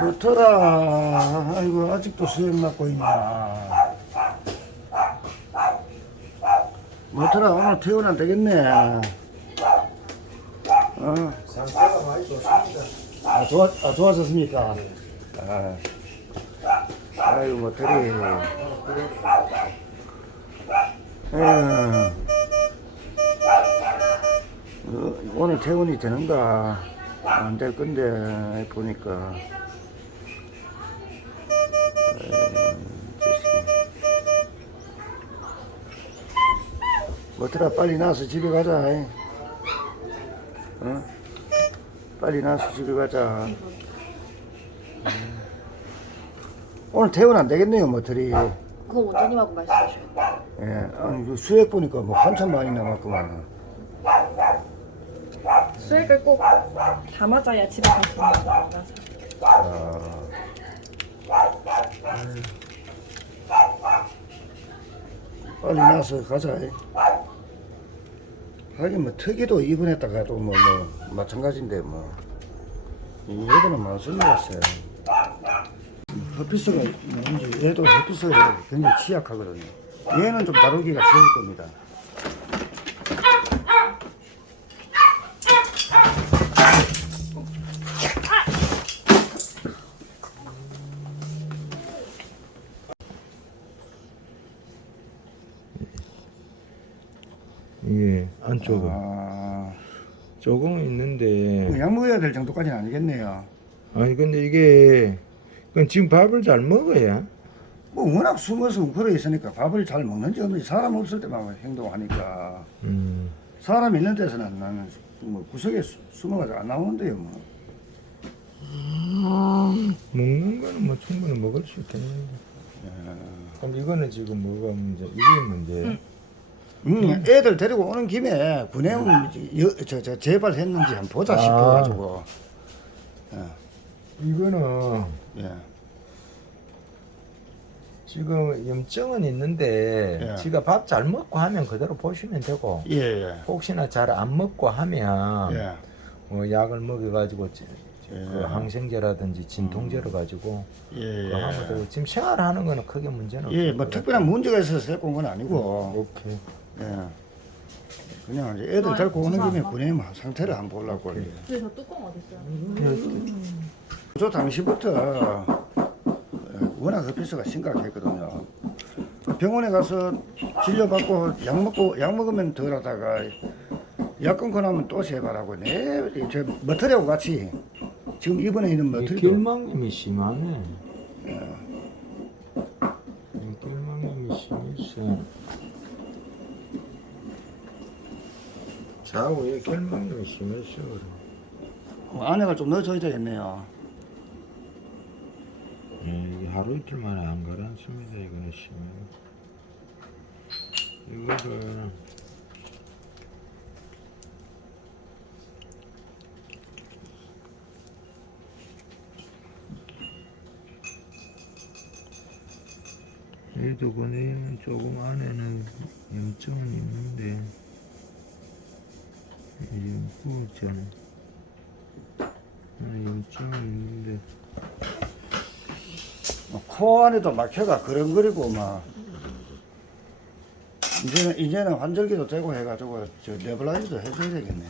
못하라. 아이고, 아직도 수액 맞고 있나. 못하라, 오늘 퇴원 안 되겠네. 어, 상태가 많이 좋습니다. 아, 좋아, 아, 좋아졌습니까? 아, 아이고, 못하리. 에휴. 어, 오늘 퇴원이 되는가? 안 될 건데, 보니까. 뭐더라, 빨리 나와서 집에 가자. 이. 어? 빨리 나와서 집에 가자. 음. 오늘 퇴원 안 되겠네요, 뭐들이. 그거 원장님하고 말씀하셔요. 예, 아니, 그 수액 보니까 뭐 한참 많이 남았구만. 수액을 꼭다 맞아야 집에 갈 수 있는 거라서. 아, 빨리 나서 가자. 하긴 뭐 특이도 입원했다가도 뭐, 뭐 마찬가지인데 뭐 얘들은 많습니다세 햇빛가 뭔지 얘도 햇빛가 굉장히 취약하거든요. 얘는 좀 다루기가 쉬울 겁니다. 예, 안쪽은 아, 조금 있는데 뭐약 먹어야 될 정도까지는 아니겠네요. 아니 근데 이게 그건 지금 밥을 잘 먹어야 뭐 워낙 숨어서 웅크려 있으니까 밥을 잘 먹는지 없는지 사람 없을 때만 행동하니까 음, 사람 있는 데서는 나는 뭐 구석에 수- 숨어가지고 안 나오는데요 뭐. 먹는 거는 뭐 충분히 먹을 수 있겠네요. 그럼 이거는 지금 뭐가 문제? 이게 문제. 음, 애들 데리고 오는 김에 구내염 저, 저 재발했는지 한번 보자 아. 싶어가지고 이거는 예. 지금 염증은 있는데 예. 지가 밥 잘 먹고 하면 그대로 보시면 되고 예, 예. 혹시나 잘 안 먹고 하면 예. 뭐 약을 먹여가지고 지- 예. 그 항생제라든지 진통제를 가지고 예, 그거 하면 되고 지금 생활하는 거는 크게 문제는 예, 없을 뭐것 특별한. 문제가 있어서 데리고 온 건 아니고 오케이. 예. 그냥 이제 애들 데리고 오는 김에 구내염 상태를 한번 보려고 이렇게. 그래서 뚜껑 어디 있어요? 저 당시부터 어, 워낙 흡혈수가 심각했거든요. 병원에 가서 진료받고 약 먹고 약 먹으면 덜 하다가 약 끊고 나면 또 재발하고 네저 머터리하고 같이 지금 이번에 있는 이 머터리도 길망님이 심하네. 이 길망님이 심했어. 좌우에 심했어. 그래. 어, 안에가 좀 넣어줘야 되겠네요. 예, 이게 하루 이틀 만에 안 가라앉습니다. 이거는 심해. 이거를 얘도 그네는 조금 안에는 염증은 있는데 부었잖아. 안에 염증은 있는데 뭐코 안에도 막혀가 그렁거리고 막 이제는 이제는 환절기도 되고 해가지고 저 네블라이즈도 해줘야 되겠네.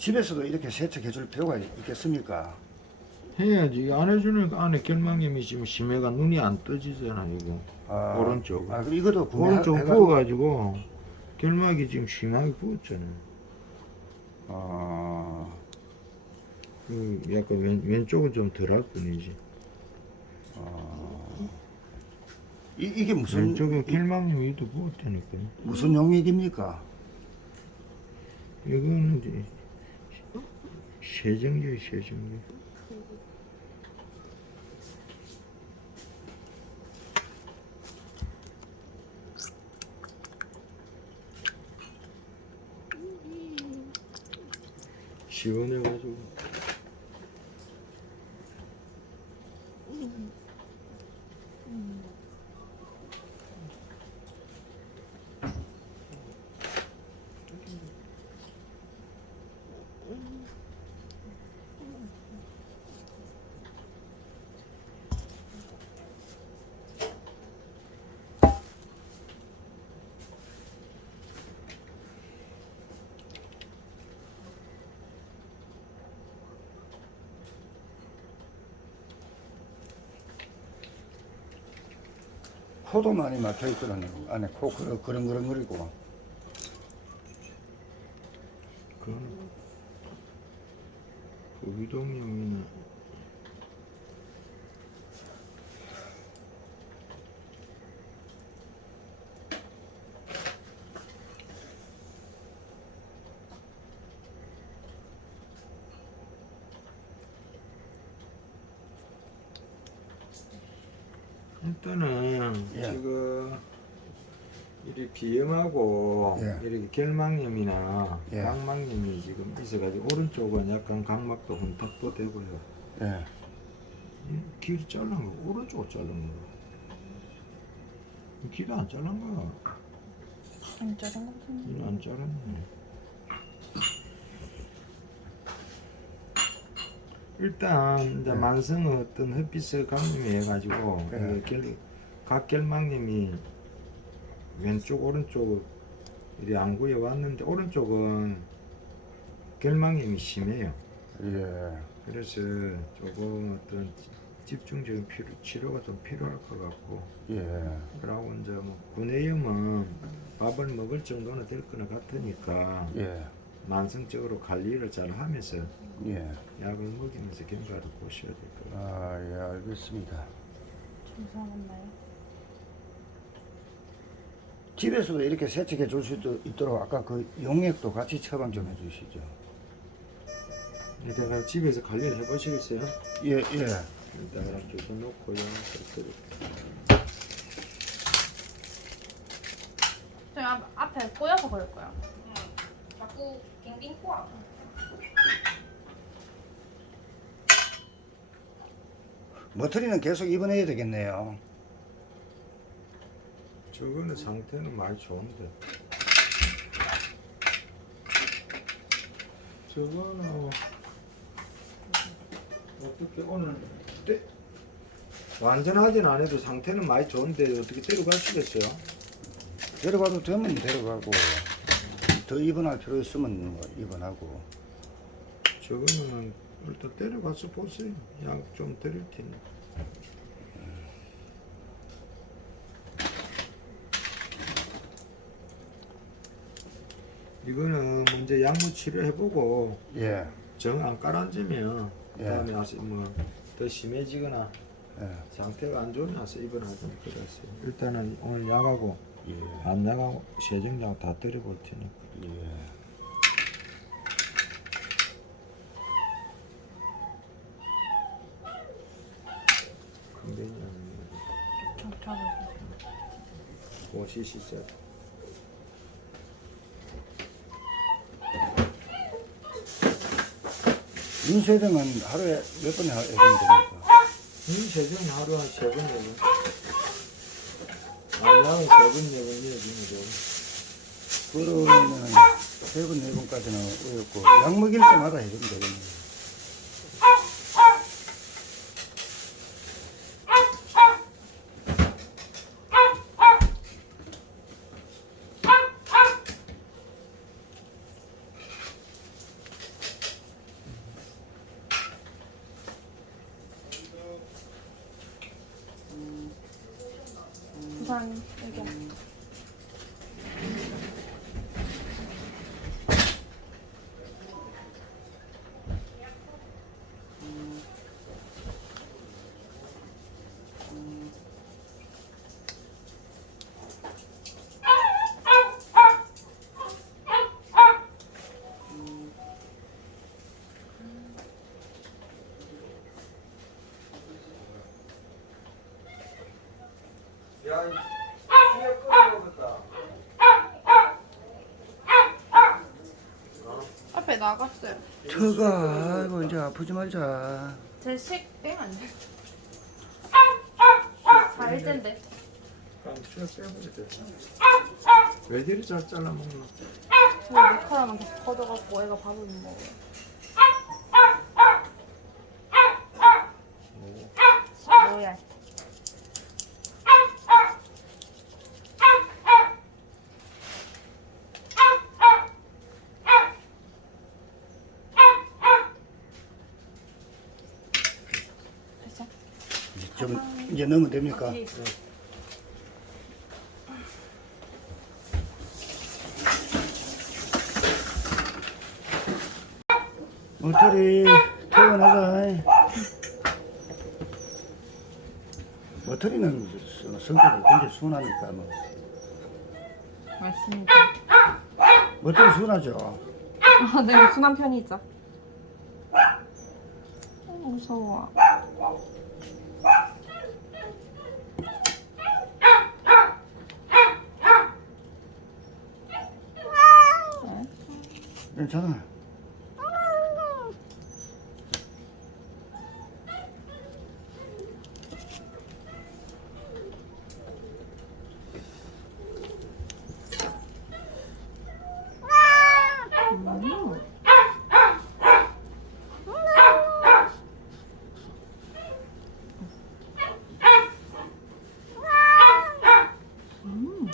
집에서도 이렇게 세척해 줄 필요가 있겠습니까? 해야지. 안 해주니까 안에 결막염이 지금 심해가 눈이 안 떠지잖아 이거. 아, 오른쪽 아, 그럼 이것도 오른쪽 구매해가지고? 부어가지고 결막이 지금 심하게 부었잖아. 아, 그 약간 왼, 왼쪽은 좀 덜할 뿐이지. 이, 이게 무슨 왼쪽에 길망 위도 부었다니까. 무슨 용액입니까? 이거는 이제 세정제 세정제. 시원해가지고 코도 많이 막혀 있거든요. 안에 코 그러- 그렁그렁거리고. 그거는 그 위동용이나 일단은 예. 지금 이리 비염하고 예. 이렇게 결막염이나 예. 각막염이 지금 있어가지고 오른쪽은 약간 각막도 혼탁도 되고요. 예. 이 길이 잘른 거 오른쪽 잘른 거. 이 길이 안 잘른 거. 안 짜증 같은데. 길이 안 잘랐네. 일단 이제 예. 만성 어떤 햇빛을 감염이 해가지고 예. 이 결, 각결막염이 왼쪽 오른쪽 이리 안구에 왔는데 오른쪽은 결막염이 심해요. 예. 그래서 조금 어떤 집중적인 필요, 치료가 좀 필요할 것 같고 예. 그러고 이제 뭐 구내염은 밥을 먹을 정도는 될 거나 같으니까 예. 만성적으로 관리를 잘 하면서 예. 약을 먹이면서 경과를 보셔야 될것 같아요. 아, 예, 알겠습니다. 맞나요? 집에서도 이렇게 세척해 줄 수 있도록 아까 그 용액도 같이 처방 좀 해주시죠. 이따가 집에서 관리를 해보시겠어요? 예, 예. 이따가 주소 놓고요. 그렇게 저 앞, 앞에 꼬여서 그럴 거야. 자꾸 빙빙 꼬아. 머터리는 계속 입원해야 되겠네요. 저거는 상태는 많이 좋은데 저거는 어떻게 오늘 때 완전하진 않아도 상태는 많이 좋은데 어떻게 데려가시겠어요? 데려가도 되면 데려가고 더 입원할 필요 있으면 뭐 입원하고. 저거는 일단 데려가서 보세요. 약 좀 드릴 테니 이거는 먼저 약물 치료해보고 예, 정안 가라앉으면 예. 그다음에 와서 뭐더 심해지거나 예, 상태가 안 좋으면 와서 입원하든 그랬어요. 일단은 오늘 약하고 예, 안 나가고 세정약 다 때려볼 테니까. 예. 근데 음, 겹쳐서. 옷이 진짜 인쇄등은 하루에 몇번 해야 됩니까? 이 세정 하루 한세번 내면 안 나면 세번 네번 내주면 되고 그러면 세 번, 네 번까지는 어렵고 약 먹일 때마다 해주면 되겠네요. 부산 의견. 나갔어요. 아이고 이제 아프지 말자. 제식 빼면 안 돼. 4일째인데. 그럼 쭉 빼버려 됐어. 왜 이리 잘 잘라 먹나? 저 머리카락만 계속 커져갖고 애가 밥을 못 먹어요. 뭐야? 됐어? 좀 이제 넣으면 됩니까? 있어. 머터리 퇴근하자. 머터리는 성격이 굉장히 순하니까 뭐. 맞습니다. 머터리 순하죠. 아, 네, 순한 편이죠. 어, 무서워. 괜찮아. 음.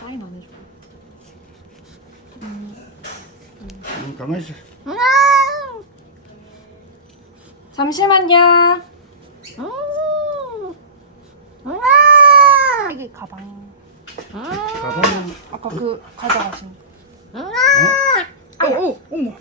사인 안 해줘. 음, 가만히 있어. 잠시만요. 이게 가방. 가방 아까 그 가져가신. 어? 아, 오, 어머.